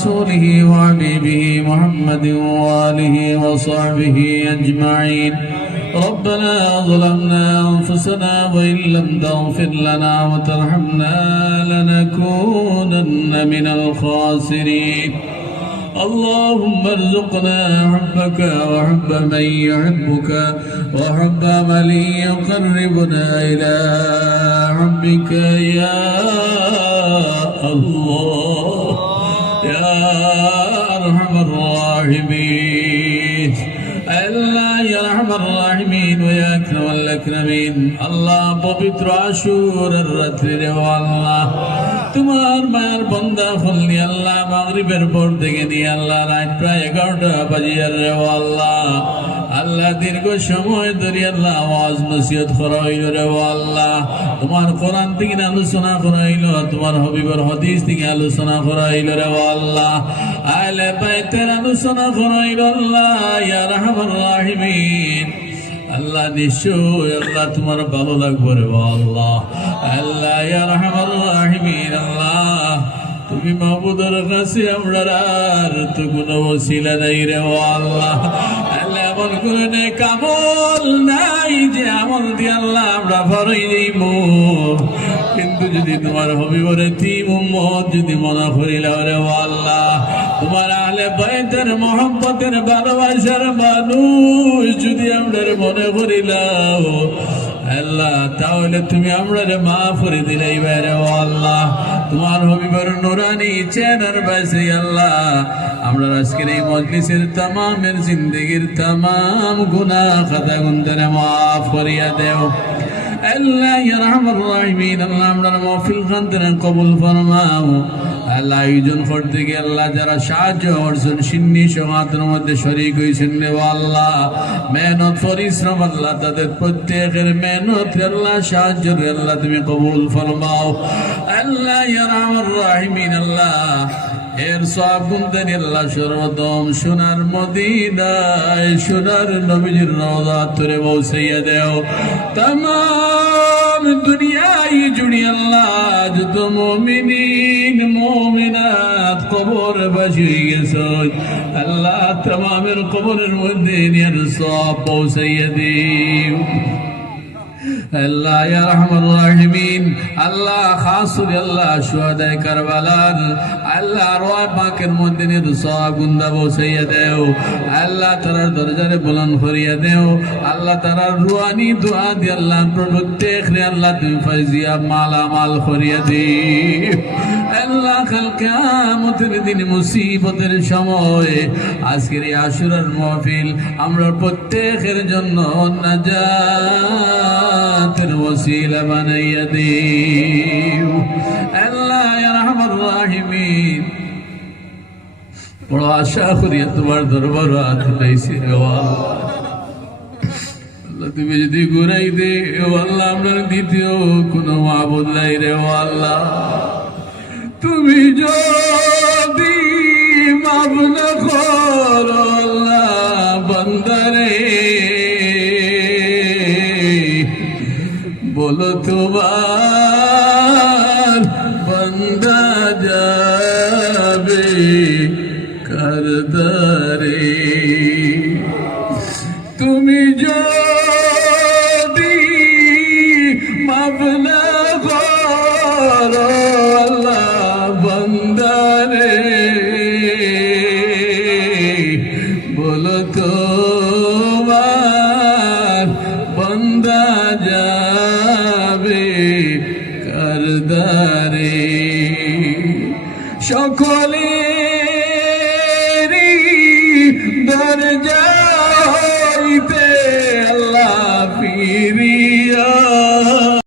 رسوله وحبيبه محمد وآله وصحبه أجمعين. ربنا ظلمنا أنفسنا وإن لم تغفر لنا وترحمنا لنكونن من الخاسرين. اللهم ارزقنا حبك وحب من يحبك وحب من يقربنا إلى حبك يا الله يا أرحم الراحمين. আল্লাহ ইয়া আরহামার রাহিমিন ওয়া ইয়া আকরামাল আকরামিন। আল্লাহ পবিত্র আশুরার রাত্রে রে আল্লাহ তোমার মায়ের বান্দা হলনি আল্লাহ মাগরিবের পর থেকে নিয়ে আল্লাহ রাত প্রায় 11টা বাজিয়ার রে আল্লাহ আল্লাহ দীর্ঘ সময় ধরে আল্লাহ ওয়াজ নসিহত করা হইল রে আল্লাহ। তোমার কোরআন থেকে আলোচনা করা হইল, তোমার হাবিবের হাদিস থেকে আলোচনা করা হইল রে আল্লাহ। আহলে বাইতের আলোচনা করা হইল আল্লাহ ইয়া আরহামার রাহিমিন। আল্লাহ নিশ্চয় আল্লাহ তোমার ভালো লাগবে রে আল্লাহ। আল্লাহ ইয়া আরহামার রাহিমিন। আল্লাহ তুমি মাহবুদের কাছে আমরা আর তো কোনো ওসিলা নাই রে আল্লাহ। আল্লাহ এমন করে নেক আমল নাই যে আমল দিয়ে আল্লাহ আমরা ভরাই দিব, কিন্তু যদি তোমার হবিবরে তিন উম্মত যদি মনে করিলা রে আল্লাহ তোমার আহলে বাইতের মোহাম্মতের ভালোবাসার মানুষ যদি আমরা মনে করিলাম আল্লাহ তাহলে তুমি আমরা মাফ করে দিলাই রে আল্লাহ। তোমার হবিবর নুরানি চেনার বাসে আল্লাহ আমরা আজকের এই মজলিসের তামামের জিন্দেগির তামাম গুনাহ খাতা গুনতে মাফ করিয়া দেও আল্লাহ ইয়া আরহামার রাহিমিন। আল্লাহ আমরা মাহফিল খানতেন কবুল ফরমাও আল্লাহ। আয়োজন করতে গিয়ে আল্লাহ যারা সাহায্য করছেন সিন্নি সমাজের মধ্যে শরীক হয়েছেন রে আল্লাহ মেহনত পরিশ্রম আল্লাহ তাদের প্রত্যেকের মেহনত আল্লাহ সাহায্য রে আল্লাহ তুমি কবুল ফরমাও আল্লাহ ইয়া আরহামার রাহিমিন। আল্লাহ এর সব গুনতেন আল্লাহ সর্বদম সোনার মদিনায় সোনার নবীজির রওজা তুলে পৌঁছাইয়া দেও तमाम दुनियाई जुड़ी अल्लाह যত মুমিনিন মুমিনাত কবর বাসি গেছে আল্লাহ तमामेर কবরের মধ্যে নিয়ার সব পৌঁছাইয়া দিও আল্লাহ ইয়া আরহামার রাহিমিন। আল্লাহ খাস করে আল্লাহ শুহাদায়ে কারবালার আল্লাহ আরওয়াহ পাকের মধ্যে নিয়ে সওয়াব গুন্দা পৌঁছাইয়া দেও আল্লাহ তারার দরজারে বুলন্দ করিয়া দেও আল্লাহ তারার রুহানি দোয়া দিয়ে আল্লাহ প্রত্যেক রে আল্লাহ তুমি ফায়জিয়া মালামাল করিয়া দিও আল্লাহ কাল কিয়ামতের দিন মুসিবতের সময় আজকের এই আশুরার মাহফিল আমরা প্রত্যেকের জন্য নাজাতের ওসিলা বানাইয়া দিও আল্লাহ ইয়া আরহামার রাহিমিন। বড় আশা করিয়া তোমার দরবারে হাত উঠাইছি রে আল্লাহ তুমি যদি ঘুরাই দে আল্লাহ আমরা দ্বিতীয় কোনো মাবুদ নাই রে আল্লাহ। তুমি যদি মাফ না করো আল্লাহ বান্দারে বলো তোমার বান্দা যাবে কারদারে। তুমি যদি মাফ না করো আল্লাহ বান্দারে বলো তোমার বান্দা যাবে কারদারে। সকলেরই দরজা